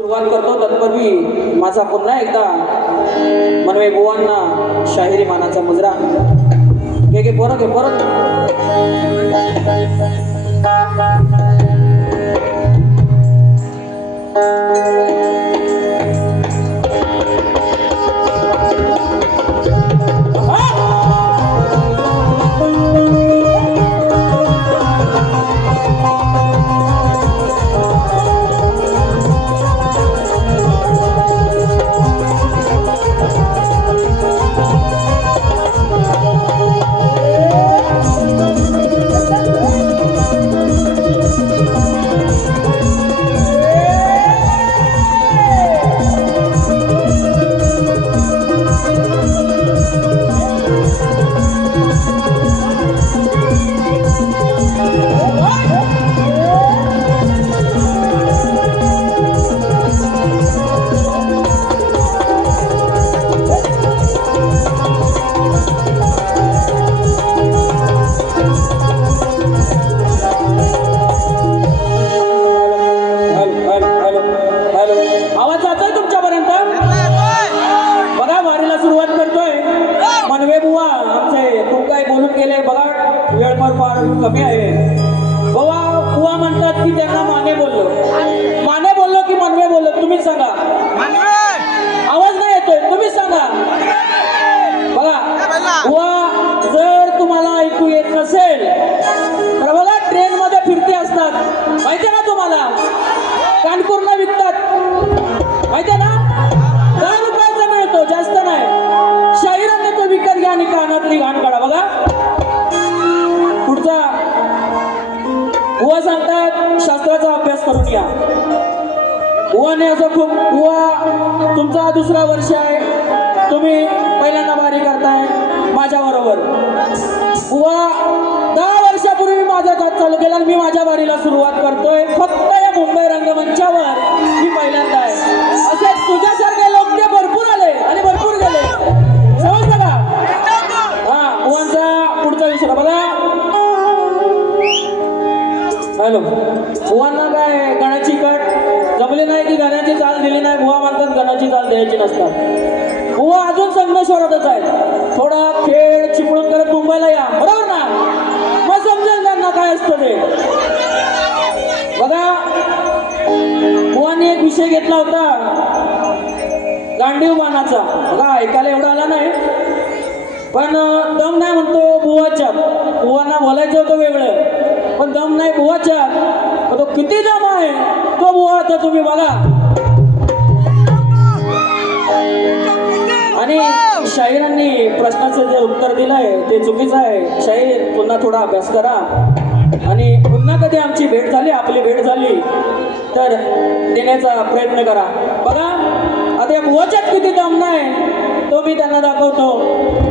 सुरुवात करतो तत्पूर्वी माझा पुन्हा एकदा मनवे बुवांना शाहिरी मानाचा मुजरा घे परत कमी आहे बाबा बुवा म्हणतात की त्यांना माने बोललो की मनवे बोललो तुम्हीच सांगा आवाज नाही येतोय तुम्हीच सांगा बघा बुवा जर तुम्हाला ऐकू येत नसेल तर बघा ट्रेन मध्ये फिरते असतात माहितीये ना तुम्हाला कानपूर्ण विकतात माहितीये ना 10 रुपयाचा मिळतो जास्त नाही शाहिराने तो विकत घ्या आणि कानातली घाण काढा बघा पुढचा बुवा सांगतात शास्त्राचा अभ्यास करून या बुवाने असं खूप बुवा तुमचा दुसरा वर्ष आहे तुम्ही पहिल्यांदा वारी करताय माझ्या बरोबर बुवा 10 वर्षापूर्वी माझा जात चालू केला मी माझ्या वारीला सुरुवात करतोय फक्त या मुंबई रंगमंचावर मी पहिल्यांदा आहे असे तुझ्यासारखे लोक ते भरपूर आले आणि भरपूर गेले समजलं का हा बुवांचा पुढचा विषय बघा हॅलो बुवांना काय गाण्याची कट जमली नाही की गाण्याची चाल दिली नाही बुवा म्हणतात गाण्याची चाल द्यायची नसतात बुवा अजून संगमेश्वरातच आहेत थोडा खेळ चिपळूण करत मुंबईला या बरोबर ना मग समजेल त्यांना काय असतं ते बघा बुवांनी एक विषय घेतला होता गांडीव मानाचा बघा ऐकायला एवढा आला नाही पण दम नाही म्हणतो बुवाच्या बुवांना बोलायचं होतं वेगळं पण दम नाही बुवाच्या तो किती दम आहे तो बुवा आता तुम्ही बघा आणि शाहिरांनी प्रश्नाचं जे उत्तर दिलंय ते चुकीचं आहे शाहीर पुन्हा थोडा अभ्यास करा आणि पुन्हा कधी आमची भेट झाली आपली भेट झाली तर देण्याचा प्रयत्न करा बघा आता या बुवाच्यात किती दम नाही तो मी त्यांना दाखवतो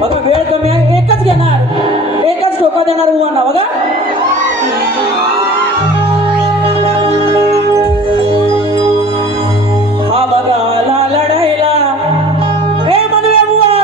बघा वेळ कमी आहे एकच ठोका देणार बुवांना बघा हा बघा आला लढाईला हे मनवे बुवा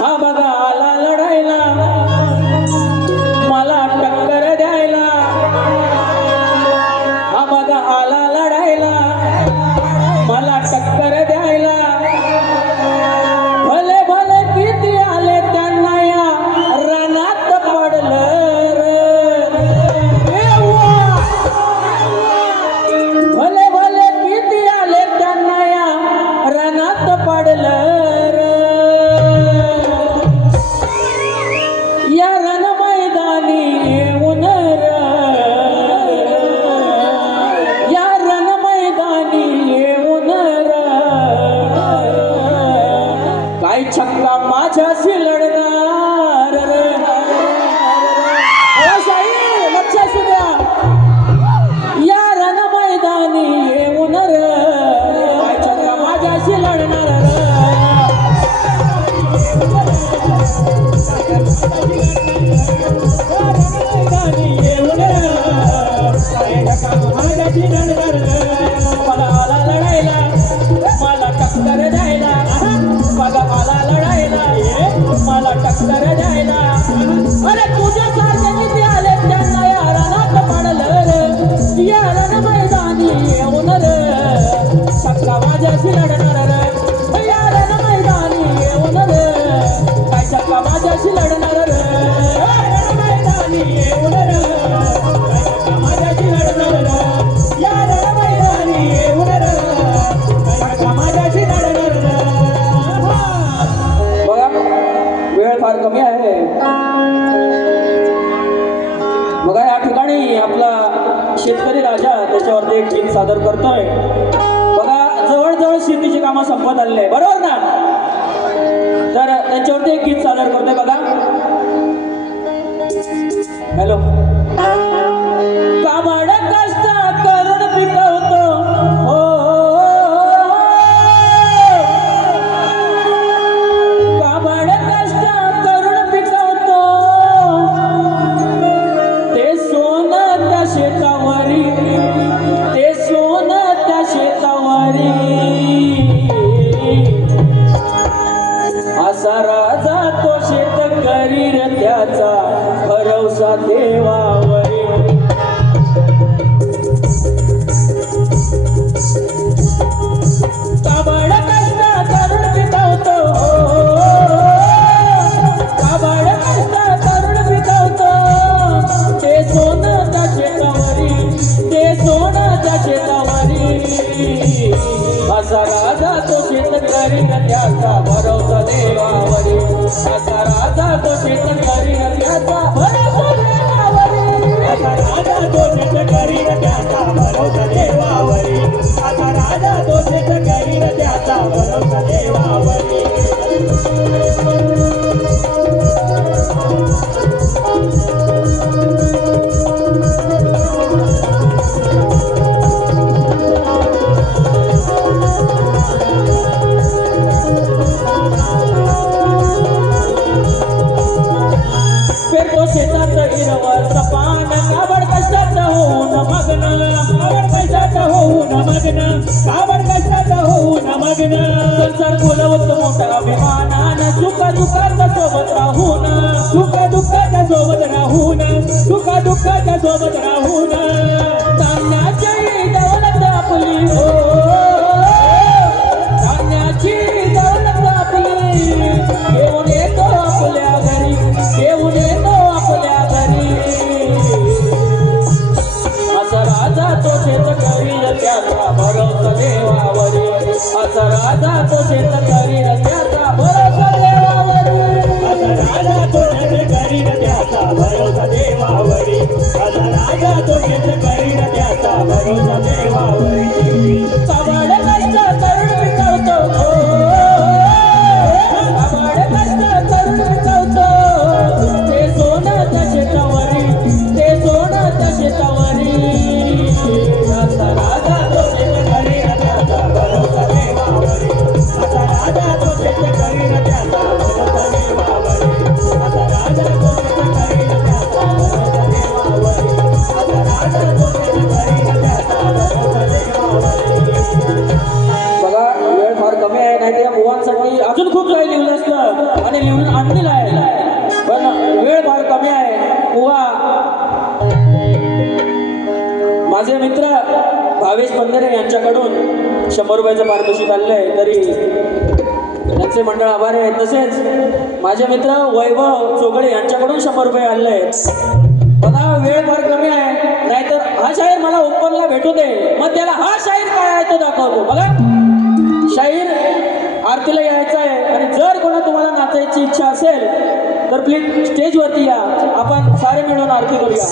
हा बघा आला लढाईला मला टक्कर द्यायला हा बघा आला लढाईला मला टक्कर द्यायला भले भले किती आले त्यांना या रणात पडलं भले भले किती आले त्यांना या रणात पडलं या रण मैदानी येऊन या रण मैदानी येऊन काय छक्का माझ्याशी लढणार लक्ष असू द्या या रण मैदानी येऊन काय छक्का माझ्याशी लढणार मला आला लढायला मला टक्कर द्यायला मला आला लढायला मला टक्कर द्यायला अरे तुझ्या सारखे किती आले त्यांना या रणात पडलं या रण मैदानी एक गीत सादर करतोय बघा. जवळजवळ शेतीची कामं संपत आलेली आहे, बरोबर ना? तर त्यांच्यावरती एक गीत सादर करतोय बघा. हॅलो. काबाड कष्ट करून पिकवतो हो, काबाड कष्ट करून पिकवतो ते सोनं त्या शेतावरी, ते सोनं त्या शेतावरी. असा राजा तो शेतकरी रे त्याचा भरवसा देवावरी. काबाड कष्ट करून पिकवतो हो, काबाड कष्ट करून पिकवतो ते सोनं त्या शेतावरी, ते सोनं त्या शेतावरी. असा राजा तो शेतकरी त्याचा भरवसा देवावरी. असा राजा तो शेतकरी त्याचा भरवसा देवावरी. असा राजा तो शेतकरी त्याचा भरवसा देवावरी. असा राजा तो शेतकरी त्याचा भरवसा देवावरी. फिरतो शेतात हिरवळ पान, काबड कष्टात होऊन मग्न, काबड कष्टात होऊन मग्न, काबड कष्टात होऊन मग्न. संसार बोलवत मोठा अभिमानानं, सुख दुःखाच्या सोबत राहून, सुख दुःखाच्या सोबत राहून, सुख दुःखाच्या सोबत राहून. धान्याची दौलत आपली हो, धान्याची दौलत आपली घेऊन येतो आपल्या घरी, घेऊन येतो आपल्या घरी. असा राजा तो शेतकरी त्याचा भरवसा देवावरी. असा राजा तो शेतकरी त्याचा भरवसा देवावरी. असा राजा तो शेतकरी त्याचा भरवसा देवावरी. असा राजा तो शेतकरी त्याचा भरवसा देवावरी. काबाड कष्ट करून पिकवतो हो, काबाड कष्ट करून पिकवतो ते सोनं त्या शेतावरी, ते सोनं त्या शेतावरी. असा राजा तो शेतकरी त्याचा भरवसा देवावरी. असा राजा तो शेतकरी त्याचा भरवसा देवावरी. असा राजा तो शेतकरी त्याचा भरवसा देवावरी. असा राजा तो शेतकरी त्याचा भरवसा देवावरी. बघा वेळ फार कमी आहे, नाही तर या मुवांसाठी अजून खूप काही लिहिलं असतं आणि लिहून आणलेलं आहे, पण वेळ फार कमी आहे. मुवा माझे मित्र भावेश पंधरे यांच्याकडून 100 रुपयाचं पारितोषिक आलेलं आहे, तरी त्यांचे मंडळ आभारी आहेत. तसेच माझे मित्र वैभव चोगळे यांच्याकडून 100 रुपये आलेले आहेत. बघा वेळ फार कमी आहे, नाहीतर हा शाहीर मला ओपनला भेटू दे, मग त्याला हा शाहीर काय आहे तो दाखवतो. बघा शाहीर आरतीला यायचा आहे, आणि जर कोणा तुम्हाला नाचायची इच्छा असेल तर प्लीज स्टेजवरती या, आपण सारे मिळून आरती करूया.